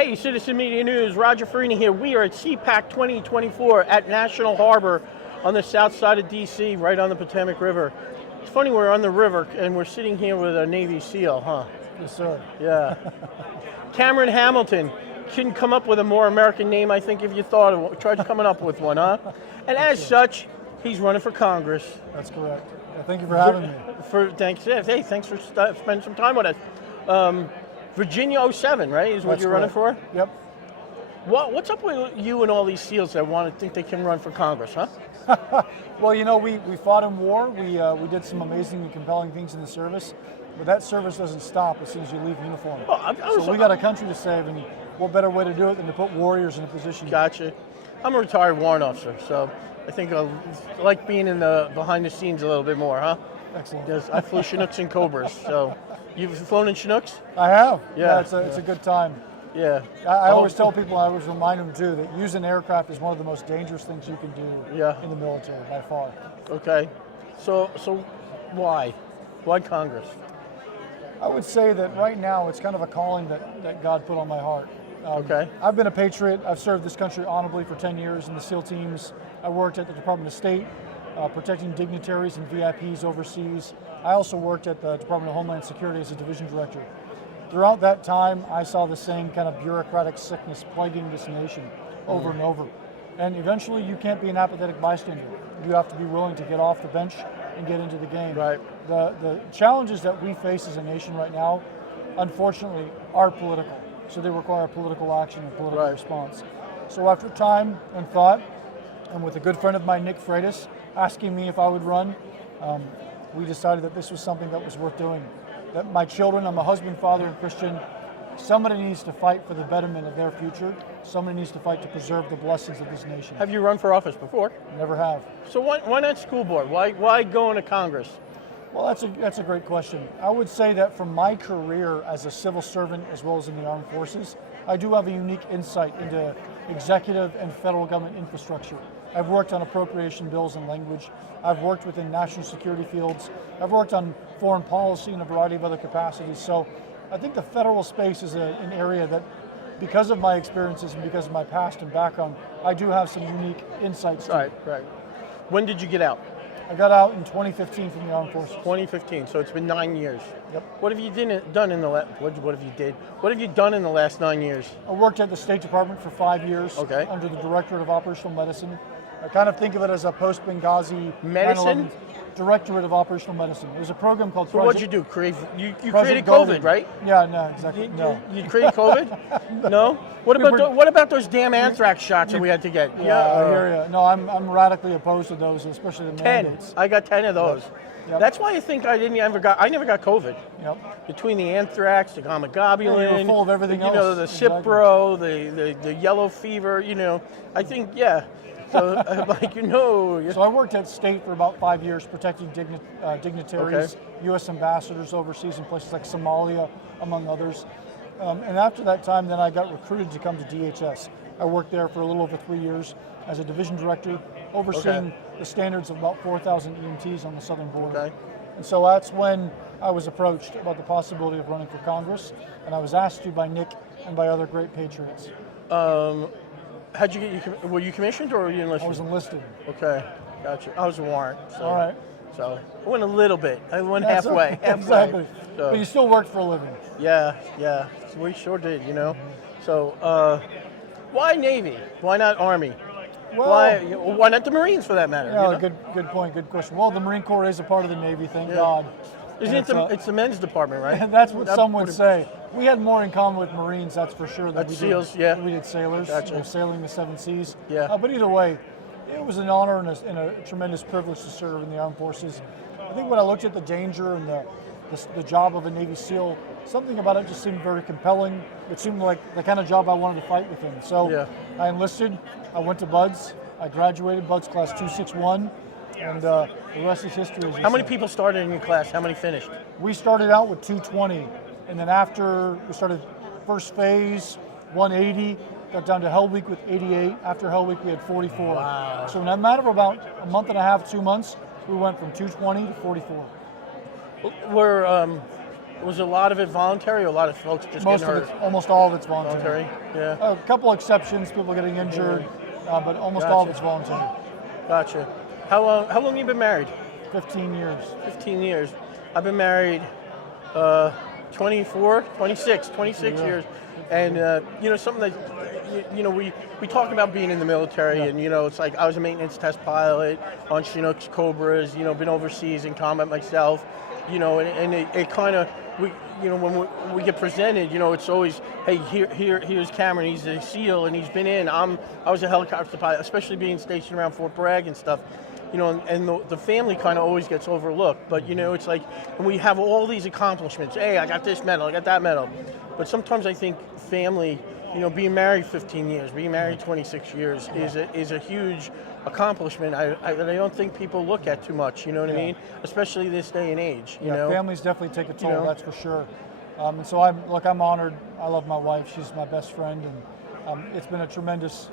Hey, Citizen Media News, Roger Farina here. We are at CPAC 2024 at National Harbor on the south side of DC, right on the Potomac River. It's funny, we're on the river and we're sitting here with a Navy SEAL, huh? Yes, sir. Yeah. Cameron Hamilton. Couldn't come up with a more American name, I think, if you thought of it. Tried coming up with one, huh? And as such, he's running for Congress. That's correct. Well, thank you for having me. Thanks for spending some time with us. Virginia 07, right, is what That's you're correct. running for? Yep. What's up with you and all these SEALs that want to think they can run for Congress, huh? Well, you know, we fought in war. We did some amazing and compelling things in the service, but that service doesn't stop as soon as you leave uniform. So we got a country to save, and what better way to do it than to put warriors in a position? Gotcha. I'm a retired warrant officer, so I think I like being in the behind the scenes a little bit more, huh? Excellent. Because I flew Chinooks and Cobras, so you've flown in Chinooks? I have. Yeah. It's a good time. Yeah. I always tell people, I always remind them too, that using aircraft is one of the most dangerous things you can do in the military, by far. Okay. So why? Why Congress? I would say that right now it's kind of a calling that God put on my heart. Okay. I've been a patriot. I've served this country honorably for 10 years in the SEAL teams. I worked at the Department of State, protecting dignitaries and VIPs overseas. I also worked at the Department of Homeland Security as a division director. Throughout that time, I saw the same kind of bureaucratic sickness plaguing this nation over and over. And eventually, you can't be an apathetic bystander. You have to be willing to get off the bench and get into the game. Right. The challenges that we face as a nation right now, unfortunately, are political. So they require political action and political response. So after time and thought, and with a good friend of mine, Nick Freitas, asking me if I would run, we decided that this was something that was worth doing. That my children, I'm a husband, father, and Christian, somebody needs to fight for the betterment of their future. Somebody needs to fight to preserve the blessings of this nation. Have you run for office before? Never have. So why not school board? Why go into Congress? Well, that's a great question. I would say that from my career as a civil servant as well as in the armed forces, I do have a unique insight into executive and federal government infrastructure. I've worked on appropriation bills and language. I've worked within national security fields. I've worked on foreign policy in a variety of other capacities. So I think the federal space is an area that, because of my experiences and because of my past and background, I do have some unique insights to it. Right. When did you get out? I got out in 2015 from the Armed Forces. 2015, so it's been 9 years. Yep. What have you done in the What have you done in the last 9 years? I worked at the State Department for 5 years under the Directorate of Operational Medicine. I kind of think of it as a post-Benghazi medicine? 9/11 Directorate of Operational Medicine. It was a program called So what'd you do? You created President COVID, Golden. right? Yeah, no, exactly. You created COVID? No? What about those damn anthrax shots that we had to get? Yeah, I hear you. No, I'm radically opposed to those, especially the 10. mandates. I got 10 of those. Yep. That's why I think I never got COVID. Yep. Between the anthrax, the gamma globulin, you were full of everything else. The Cipro, the yellow fever, I think, So I'm like, So I worked at State for about 5 years, protecting dignitaries, U.S. ambassadors overseas in places like Somalia, among others. And after that time, then I got recruited to come to DHS. I worked there for a little over 3 years as a division director, overseeing the standards of about 4,000 EMTs on the southern border. Okay. And so that's when I was approached about the possibility of running for Congress, and I was asked to by Nick and by other great patriots. How'd you get were you commissioned or were you enlisted? I was enlisted. Okay, gotcha. I was a warrant. So, all right. So I went a little bit. I went halfway. Exactly. So, but you still worked for a living. Yeah. We sure did, So why Navy? Why not Army? Well, why not the Marines for that matter? Good point, good question. Well, the Marine Corps is a part of the Navy, thank God. It's the men's department, right? That's what some would say. We had more in common with Marines, that's for sure. That's SEALs, yeah. We did sailors, Gotcha. sailing the 7 seas. Yeah. But either way, it was an honor and a tremendous privilege to serve in the armed forces. I think when I looked at the danger and the job of a Navy SEAL, something about it just seemed very compelling. It seemed like the kind of job I wanted to fight within. So I enlisted, I went to BUDS, I graduated BUDS class 261, and the rest is history. How many people started in your class? How many finished? We started out with 220, and then after we started first phase, 180, got down to Hell Week with 88. After Hell Week, we had 44. Wow. So in a matter of about a month and a half, 2 months, we went from 220 to 44. Was a lot of it voluntary, or a lot of folks just Most getting of hurt? it's, almost all of it's voluntary. Voluntary, yeah. A couple exceptions, people getting injured, but almost all of it's voluntary. Gotcha. How long you been married? 15 years. 15 years. I've been married 26 years. And, something that, we talk about being in the military, and, it's like I was a maintenance test pilot on Chinook's Cobras, been overseas in combat myself, and it kind of, when we get presented, it's always, hey, here's Cameron, he's a SEAL, and he's been in. I was a helicopter pilot, especially being stationed around Fort Bragg and stuff. And the family kind of always gets overlooked. But, it's like, and we have all these accomplishments. Hey, I got this medal, I got that medal. But sometimes I think family, being married 15 years, being married 26 years is a huge accomplishment I don't think people look at too much, you know what I mean? Especially this day and age, you know? Families definitely take a toll, that's for sure. And so I'm honored. I love my wife. She's my best friend. And it's been a tremendous,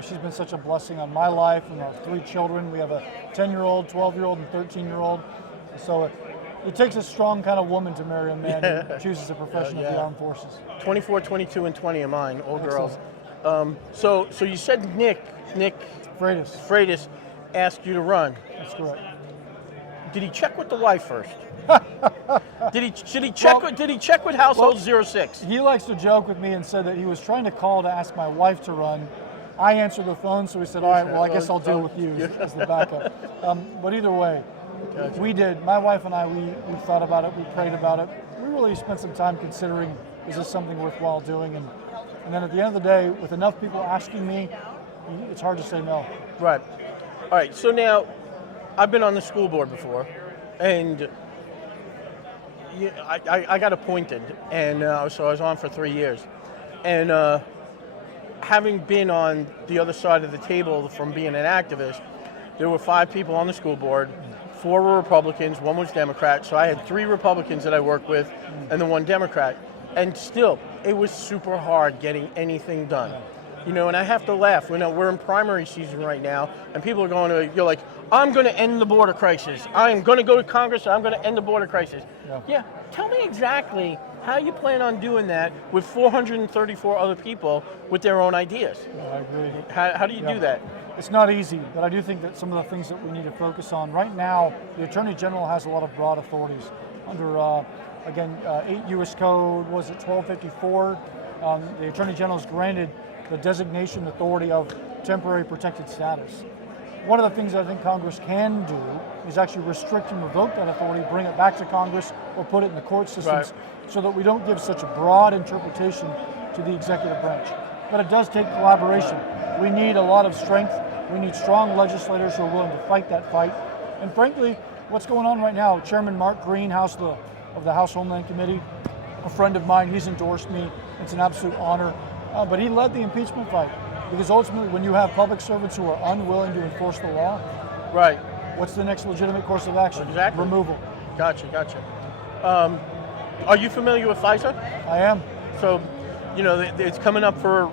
she's been such a blessing on my life and our 3 children. We have a 10-year-old, 12-year-old, and 13-year-old. So it takes a strong kind of woman to marry a man who chooses a profession of the armed forces. 24, 22, and 20 of mine, all girls. So you said Nick Freitas asked you to run. That's correct. Did he check with the wife first? Did he check with household 06? He likes to joke with me and said that he was trying to call to ask my wife to run. I answered the phone, so he said, all right, well, I guess I'll deal with you as the backup. But either way, we did. My wife and I, we thought about it, we prayed about it. We really spent some time considering, is this something worthwhile doing? And then at the end of the day, with enough people asking me, it's hard to say no. Right. All right, so now, I've been on the school board before, and I got appointed, and so I was on for 3 years. And having been on the other side of the table from being an activist, there were 5 people on the school board, 4 were Republicans, 1 was Democrat, so I had 3 Republicans that I worked with, and then 1 Democrat. And still, it was super hard getting anything done. And I have to laugh. We're in primary season right now, and people are going to, you're like, I'm going to end the border crisis. I'm going to go to Congress, and I'm going to end the border crisis. Yeah, tell me exactly how you plan on doing that with 434 other people with their own ideas. I agree. How do you do that? It's not easy, but I do think that some of the things that we need to focus on right now, the Attorney General has a lot of broad authorities under, 8 U.S. Code, was it 1254? The Attorney General is granted the designation authority of temporary protected status. One of the things I think Congress can do is actually restrict and revoke that authority, bring it back to Congress, or put it in the court systems, so that we don't give such a broad interpretation to the executive branch. But it does take collaboration. We need a lot of strength. We need strong legislators who are willing to fight that fight. And frankly, what's going on right now, Chairman Mark Green, of the House Homeland Committee, a friend of mine, he's endorsed me. It's an absolute honor. But he led the impeachment fight, because ultimately when you have public servants who are unwilling to enforce the law, what's the next legitimate course of action? Exactly. Removal. Gotcha. Are you familiar with FISA? I am. So, it's coming up for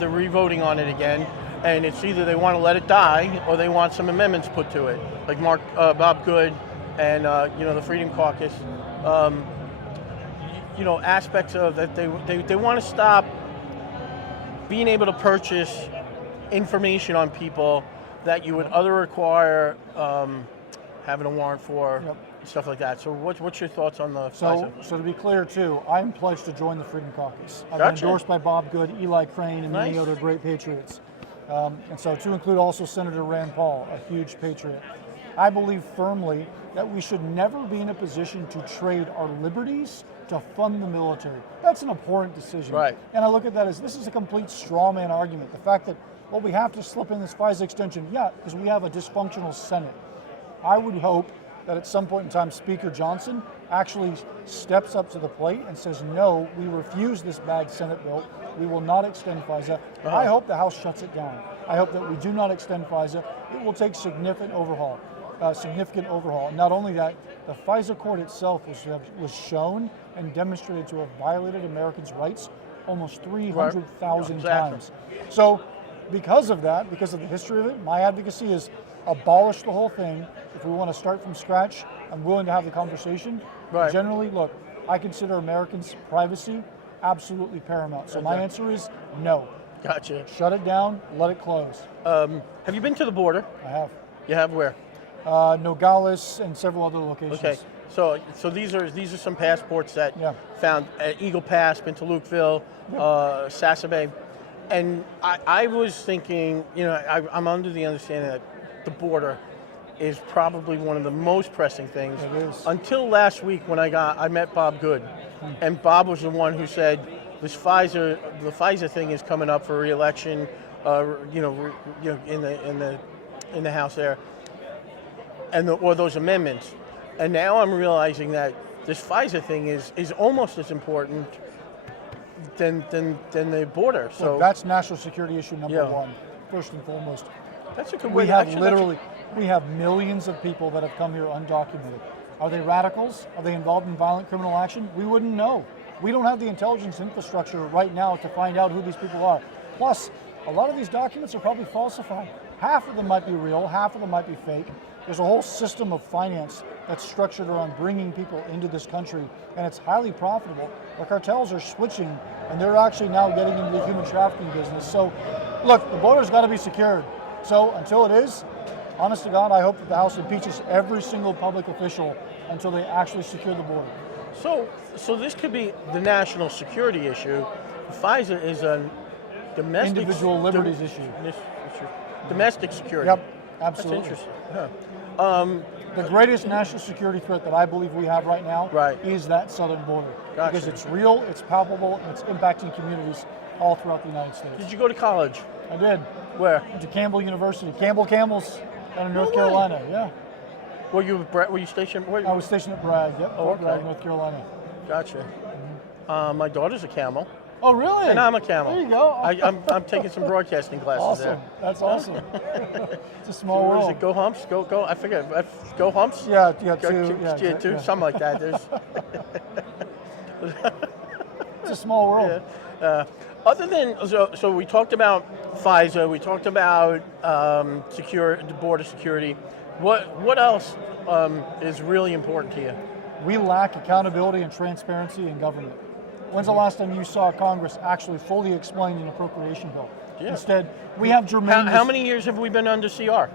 the revoting on it again, and it's either they want to let it die or they want some amendments put to it, like Bob Good and the Freedom Caucus. Aspects of that they want to stop being able to purchase information on people that you would other require having a warrant for, stuff like that. So what's your thoughts on the FISA? So to be clear too, I'm pledged to join the Freedom Caucus. I've been endorsed by Bob Good, Eli Crane, and many other great patriots. And so to include also Senator Rand Paul, a huge patriot. I believe firmly that we should never be in a position to trade our liberties to fund the military. That's an abhorrent decision. Right. And I look at that as this is a complete straw man argument. The fact that, we have to slip in this FISA extension, because we have a dysfunctional Senate. I would hope that at some point in time, Speaker Johnson actually steps up to the plate and says, no, we refuse this bad Senate bill. We will not extend FISA. I hope the House shuts it down. I hope that we do not extend FISA. It will take significant overhaul. And not only that, the FISA court itself was shown and demonstrated to have violated Americans' rights almost 300,000 times. So because of that, because of the history of it, my advocacy is abolish the whole thing. If we want to start from scratch, I'm willing to have the conversation. Generally, look, I consider Americans' privacy absolutely paramount. So my Okay. answer is no. Gotcha. Shut it down, let it close. Have you been to the border? I have. You have where? Nogales and several other locations. Okay. So these are some passports that Yeah. found at Eagle Pass, been to Lukeville, Sassabay, and I was thinking, I'm under the understanding that the border is probably one of the most pressing things. It is. Until last week when I met Bob Good, and Bob was the one who said the FISA thing is coming up for re-election, in the House there, or those amendments. And now I'm realizing that this FISA thing is almost as important than the border. So Look, that's national security issue number Yeah. one, first and foremost. that's a good way. We have we have millions of people that have come here undocumented. Are they radicals? Are they involved in violent criminal action? We wouldn't know. We don't have the intelligence infrastructure right now to find out who these people are. Plus, a lot of these documents are probably falsified. Half of them might be real, half of them might be fake. There's a whole system of finance that's structured around bringing people into this country, and it's highly profitable. The cartels are switching, and they're actually now getting into the human trafficking business. So, look, the border's got to be secured. So until it is, honest to God, I hope that the House impeaches every single public official until they actually secure the border. So this could be the national security issue. FISA is a domestic Individual liberties issue. Domestic security. Yep, absolutely. That's interesting. Huh. The greatest national security threat that I believe we have right now Right. is that southern border. Gotcha. Because it's real, it's palpable, and it's impacting communities all throughout the United States. Did you go to college? I did. Where? Went to Campbell University. Camels down in North way. Carolina. Yeah. Were you stationed? Where? I was stationed at Bragg. Yep. Oh, Fort Bragg, okay. North Carolina. Gotcha. My daughter's a camel, Oh, really? and I'm a camel. There you go. I'm taking some broadcasting classes Awesome. there. That's awesome. It's a small What is world. it? Go Humps? Go. I forget. Go Humps? Yeah, Go, two. two, something like that. There's. It's a small world. Other than so we talked about FISA, we talked about border security. What else is really important to you? We lack accountability and transparency in government. When's the last time you saw Congress actually fully explain an appropriation bill? Yeah. Instead, we have germane. How many years have we been under CR?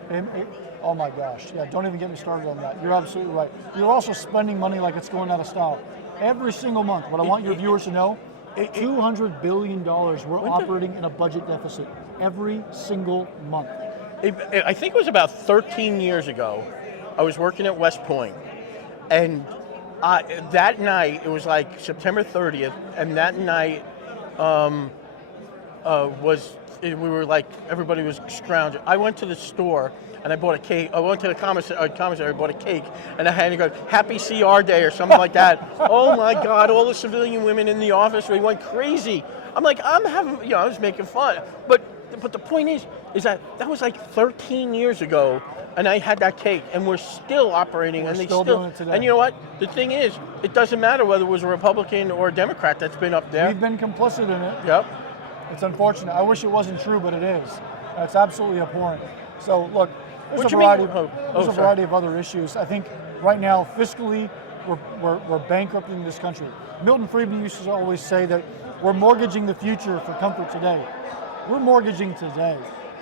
Oh my gosh, yeah, don't even get me started on that. You're absolutely right. You're also spending money like it's going out of style. Every single month, what I want your viewers to know, $200 billion we're operating in a budget deficit every single month. I think it was about 13 years ago. I was working at West Point, and that night, it was like September 30th, and that night we were like, everybody was scrounging. I went to the store and I bought a cake. I went to the commissary, bought a cake, and I had to go, Happy CR Day or something like that. Oh my God, all the civilian women in the office, they went crazy. I'm like, I was making fun. But the point is that was like 13 years ago, and I had that cake, and we're still operating, We're and they still doing it today. And you know what? The thing is, it doesn't matter whether it was a Republican or a Democrat that's been up there. We've been complicit in it. Yep. It's unfortunate. I wish it wasn't true, but it is. It's absolutely abhorrent. So look, there's What a you mean? variety. Variety of other issues. I think right now, fiscally, we're bankrupting this country. Milton Friedman used to always say that we're mortgaging the future for comfort today. We're mortgaging today.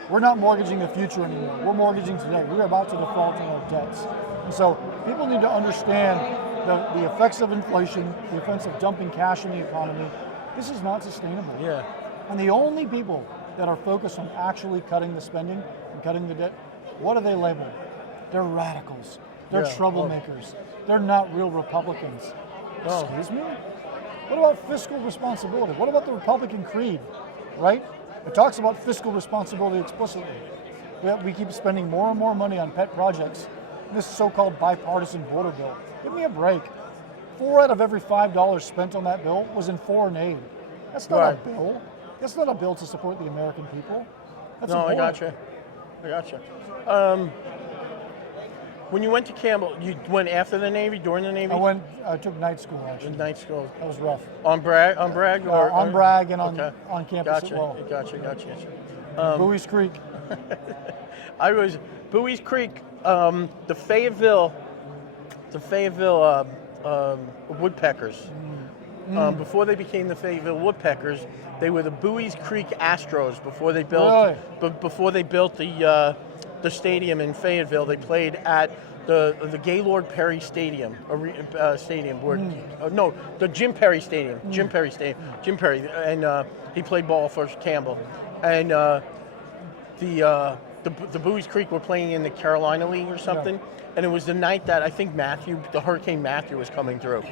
We're not mortgaging the future anymore. We're mortgaging today. We're about to default on our debts. And so people need to understand the effects of inflation, the effects of dumping cash in the economy. This is not sustainable. Yeah. And the only people that are focused on actually cutting the spending and cutting the debt, what are they labeled? They're radicals. They're troublemakers. They're not real Republicans. Excuse me? What about fiscal responsibility? What about the Republican creed, right? It talks about fiscal responsibility explicitly. Yet we keep spending more and more money on pet projects. This so-called bipartisan border bill. Give me a break. 4 out of every $5 spent on that bill was in foreign aid. That's not a bill. That's not a bill to support the American people. That's I important. got you. When you went to Campbell, you went after the Navy, during the Navy? I took night school actually. Night school. That was rough. On Bragg, or on Bragg and on campus Gotcha. as well. Gotcha. Bowie's Creek. I was Bowie's Creek, the Fayetteville Woodpeckers. Before they became the Fayetteville Woodpeckers, they were the Buies Creek Astros. Before they built, before they built the stadium in Fayetteville, they played at the Gaylord Perry Stadium, where no, the Jim Perry Stadium, Jim Perry, and he played ball for Campbell, and the Buies Creek were playing in the Carolina League or something, and it was the night that I think the Hurricane Matthew was coming through,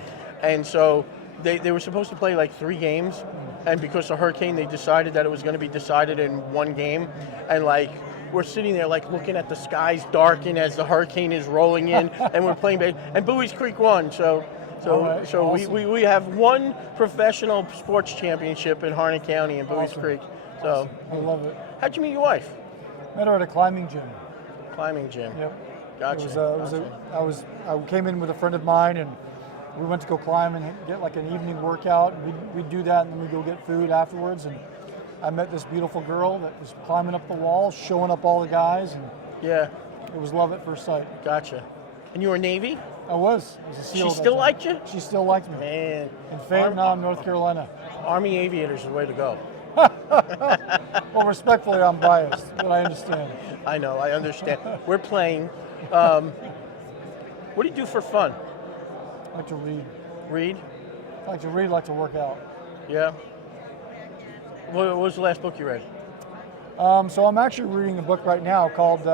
and so they were supposed to play like 3 games, and because of hurricane, they decided that it was going to be decided in 1 game, and like we're sitting there like looking at the skies darken as the hurricane is rolling in, and we're playing and Buies Creek won, so awesome. we have 1 professional sports championship in Harnett County in Buies Creek. So I love it. How'd you meet your wife? Met her at a climbing gym. Climbing gym. Yep. Gotcha. I came in with a friend of mine, and we went to go climb and get like an evening workout. We'd do that, and then we'd go get food afterwards. And I met this beautiful girl that was climbing up the wall, showing up all the guys, and it was love at first sight. Gotcha. And you were Navy? I was a SEAL. She still liked you? She still liked me. Man. In Vietnam, North Carolina. Army aviators is the way to go. Well, respectfully, I'm biased, but I understand. I know, I understand. We're playing. What do you do for fun? I like to read. Read? I like to read, like to work out. Yeah. What was the last book you read? So I'm actually reading a book right now called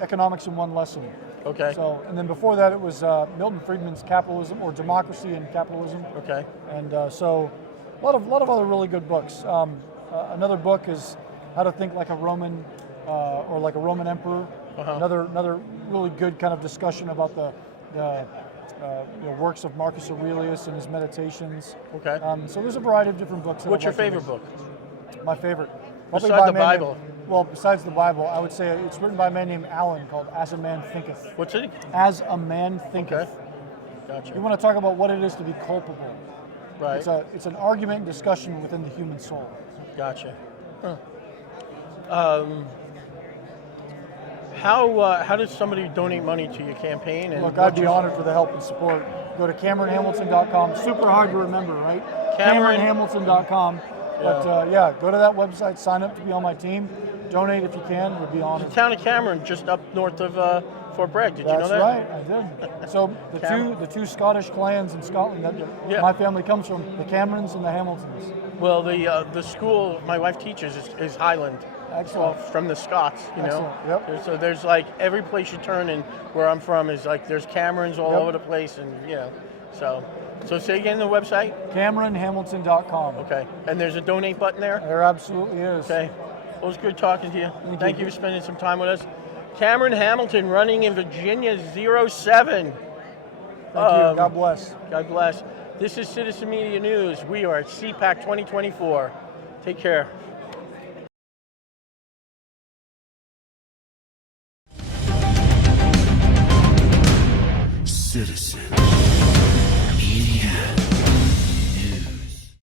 Economics in One Lesson. Okay. So, and then before that, it was Milton Friedman's Capitalism or Democracy and Capitalism. Okay. And so, a lot of other really good books. Another book is How to Think Like a Roman or Like a Roman Emperor. Another really good kind of discussion about the works of Marcus Aurelius and his meditations. Okay. So there's a variety of different books. What's your favorite book? My favorite. Besides the Bible. Besides the Bible, I would say it's written by a man named Allen called As a Man Thinketh. What's it? As a Man Thinketh. Okay. Gotcha. You want to talk about what it is to be culpable. Right. It's an argument and discussion within the human soul. Gotcha. Huh. How does somebody donate money to your campaign? And look, I'd be honored for the help and support. Go to CameronHamilton.com. Super hard to remember, right? CameronHamilton.com. But go to that website, sign up to be on my team, donate if you can. Would be honored. The town of Cameron, just up north of Fort Bragg. Did you know that? That's right, I did. So the two Scottish clans in Scotland that my family comes from, the Camerons and the Hamiltons. Well, the school my wife teaches is Highland. Excellent. From the Scots, you know. Yep. So there's like every place you turn, and where I'm from is like there's Camerons all over the place, and So say again the website. CameronHamilton.com. Okay. And there's a donate button there. There absolutely is. Okay. Well, it was good talking to you. Thank you for spending some time with us. Cameron Hamilton running in Virginia 07. Thank you. God bless. God bless. This is Citizen Media News. We are at CPAC 2024. Take care.